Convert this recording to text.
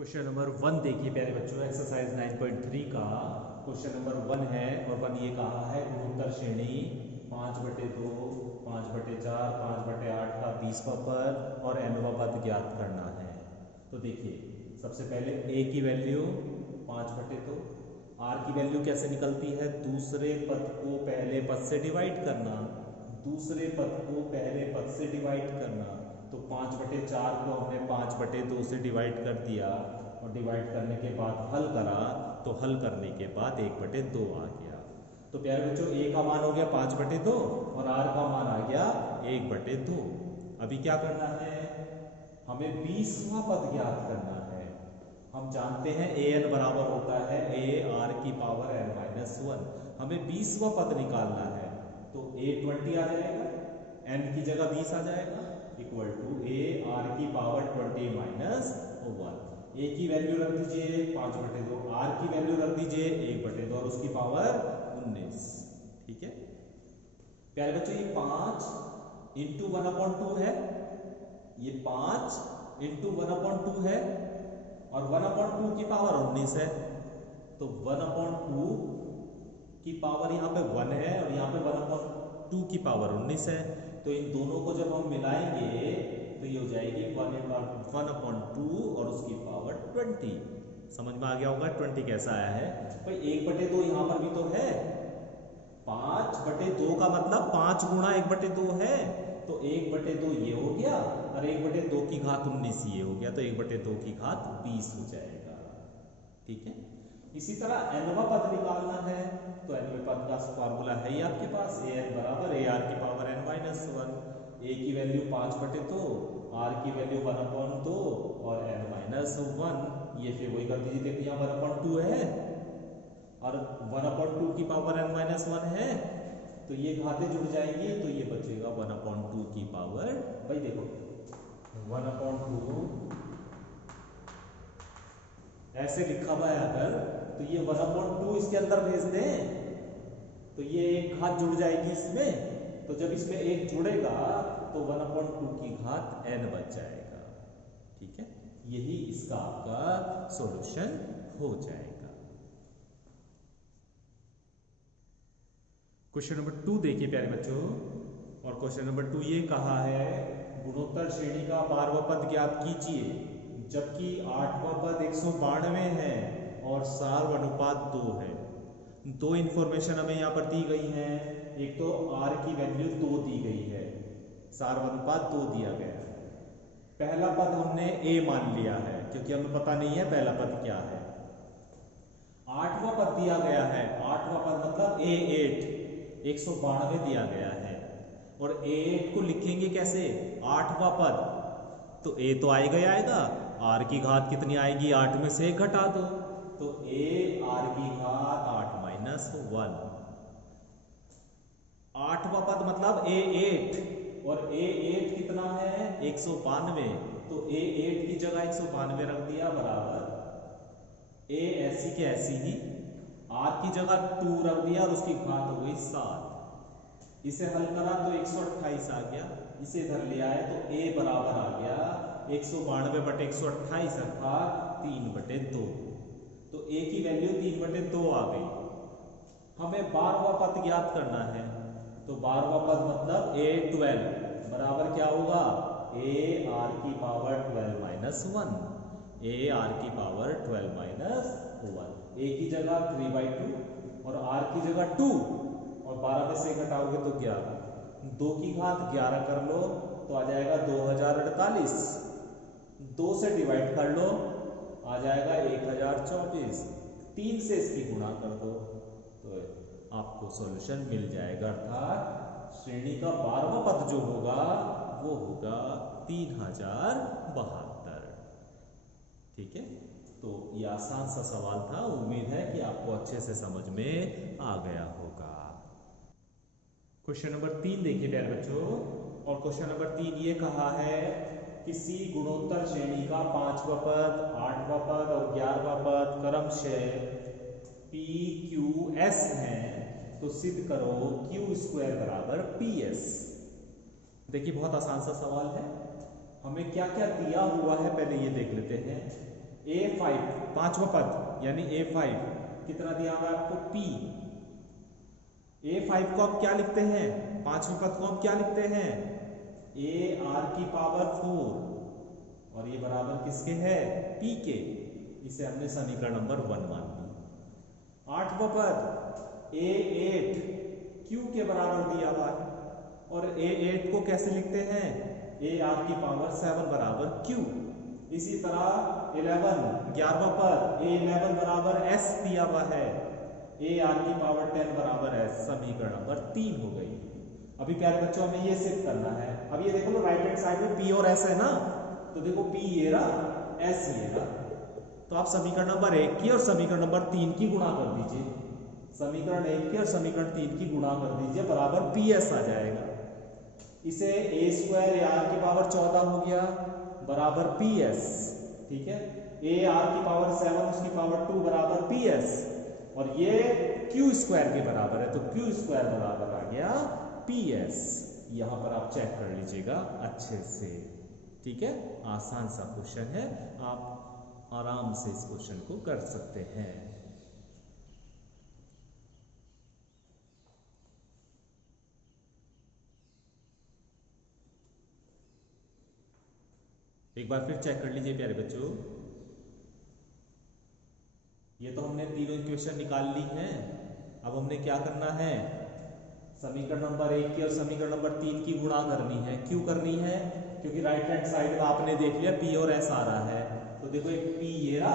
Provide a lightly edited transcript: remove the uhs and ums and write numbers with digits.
Question number 1 देखिए प्यारे बच्चों, एक्सरसाइज 9.3 का क्वेश्चन नंबर 1 है और 1 ये कहा है गुणोत्तर श्रेणी 5/2, 5/4, 5/8 का 20वां पद और nवां पद ज्ञात करना है। तो देखिए सबसे पहले a की वैल्यू 5/2, r की वैल्यू कैसे निकलती है, दूसरे पद को पहले पद से डिवाइड करना, दूसरे पद को पहले पद से डिवाइड करना। तो 5/4 को हमने 5/2 से डिवाइड कर दिया और डिवाइड करने के बाद हल करा, तो हल करने के बाद 1/2 आ गया। तो प्यारे बच्चों a का मान हो गया 5/2 और r का मान आ गया 1/2। अभी क्या करना है, हमें 20वां पद ज्ञात करना है। हम जानते हैं an बराबर होता है a r की पावर n-1। हमें 20वां पद निकालना है, तो a 20 आ जाएगा, n की जगह 20 आ जाएगा, इक्वल टू a r की पावर 20 - 1। a की वैल्यू रख दीजिए 5/2, r की वैल्यू रख दीजिए 1/2 और उसकी पावर 19। ठीक है प्यारे बच्चों, ये 5 × 1/2 है, ये 5 × 1/2 है और 1/2 की पावर 19 है। तो 1/2 की पावर यहाँ पे 1 है और यहाँ पे 1/2 की पावर 19 है। तो इन दोनों को जब हम मिलाएंगे तो ये हो जाएगी 1/2 और उसकी पावर 20। समझ में आ गया होगा 20 कैसा आया है भाई। 1/2 यहाँ पर भी तो है, 5/2 का मतलब 5 गुणा 1/2 है, तो 1/2 ये हो गया और 1/2 की घात 19 ये हो गया, तो 1/2 की घात 20 हो जाएगा। ठीक है, इसी तरह nवां पद निकालना है, तो nवें पद का फॉर्मूला है ही आपके पास, an बराबर ar की पावर n-1। a की वैल्यू 5/2, r की वैल्यू 1/2 और n-1, ये फिर वही कर दीजिए, देखिए यहाँ 1/2 है और 1/2 की पावर n-1 है, तो ये घातें जुड़ जाएंगी, तो ये बचेगा 1/2 की पावर, भाई देखो 1/2 ऐसे लिखा हुआ है अगर, तो ये 1/2 इसके अंदर भेज दें तो ये एक घात जुड़ जाएगी इसमें, तो जब इसमें एक जुड़ेगा तो 1/2 की घात n बच जाएगा। ठीक है, यही इसका आपका सॉल्यूशन हो जाएगा। क्वेश्चन नंबर 2 देखिए प्यारे बच्चों, और क्वेश्चन नंबर 2 ये कहा है गुणोत्तर श्रेणी का 12वां पद ज्ञात कीजिए, जबकि 8वां पद 192 है और सार्वनुपात 2 है। दो इंफॉर्मेशन हमें यहाँ पर दी गई है, एक तो r की वैल्यू 2 दी गई है, सार्वनुपात 2 दिया गया है। पहला पद हमने a मान लिया है क्योंकि हमें पता नहीं है पहला पद क्या है। 8वां पद दिया गया है, 8वां पद मतलब a8 192 दिया गया है, और a8 को लिखेंगे कैसे, 8वां पद, तो a तो आएगा ही आएगा, r की घात कितनी आएगी, 8 में से 1 घटा दो, तो a r की घात 8 - 1। 8वां पद मतलब a8 और a8 कितना है 192, तो a8 की जगह 192 रख दिया बराबर a ऐसी के ऐसी ही, r की जगह 2 रख दिया और उसकी घात हो गई 7। इसे हल करा तो 128 आ गया, इसे इधर ले आए तो a बराबर आ गया 192/128 अर्थात 3/2। तो a की वैल्यू 3/2 आ गई। हमें 12वां पद ज्ञात करना है, तो 12वां पद मतलब a12 बराबर क्या होगा, a r की पावर 12 - 1, a r की पावर 12 - 1। a की जगह 3/2 और r की जगह 2 और 12 में से घटाओगे तो 11, 2 की घात 11 कर लो तो आ जाएगा 2048, 2 से डिवाइड कर लो आ जाएगा 1024, 3 से इसकी गुणा कर दो तो आपको सॉल्यूशन मिल जाएगा, अर्थात श्रेणी का 12वां पद जो होगा वो होगा 3072। ठीक है, तो ये आसान सा सवाल था, उम्मीद है कि आपको अच्छे से समझ में आ गया होगा। क्वेश्चन नंबर 3 देखिए प्यारे बच्चों, और क्वेश्चन नंबर 3 ये कहा है किसी गुणोत्तर श्रेणी का 5वां पद, 8वां पद और 11वां पद क्रमशः p q s है, तो सिद्ध करो q² बराबर ps। देखिए बहुत आसान सा सवाल है, हमें क्या क्या दिया हुआ है पहले ये देख लेते हैं। a पांचवा पद यानी A5 कितना दिया हुआ है आपको P। A5 को आप क्या लिखते हैं, पांचवें पद को आप क्या लिखते हैं, AR⁴ और ये बराबर किसके है, P के। इसे हमने समीकरण नंबर 1 मान लिया। आठवां पद A8 Q के बराबर दिया हुआ है और A8 को कैसे लिखते हैं, AR⁴ बराबर Q। इसी तरह 11वां पद A11 बराबर S दिया हुआ है, AR⁴ बराबर S। समीकरण नंबर 3 हो गई। अभी प्यारे बच्चों हमें ये सिद्ध करना है। अब ये देखो ना राइट हैंड साइड में P और S है ना, तो देखो P ये रहा, S ये रहा, तो आप समीकरण नंबर 1 की और समीकरण नंबर 3 की गुणा कर दीजिए। समीकरण 1 की और समीकरण 3 की गुणा कर दीजिए, बराबर PS आ जाएगा। इसे A² AR⁴ हो गया बराबर PS, ठीक है। AR⁴ उसकी पावर 2 बराबर PS और ये Q² के बराबर है, तो Q² बराबर आ गया PS। यहां पर आप चेक कर लीजिएगा अच्छे से, ठीक है। आसान सा क्वेश्चन है, आप आराम से इस क्वेश्चन को कर सकते हैं। एक बार फिर चेक कर लीजिए प्यारे बच्चों। ये तो हमने तीनों इक्वेशन निकाल ली हैं। अब हमने क्या करना है, समीकरण नंबर 1 की और समीकरण नंबर 3 की गुणा करनी है। क्यों करनी है, क्योंकि राइट हैंड साइड में आपने देख लिया P और S आ रहा है, तो देखो एक P ये रहा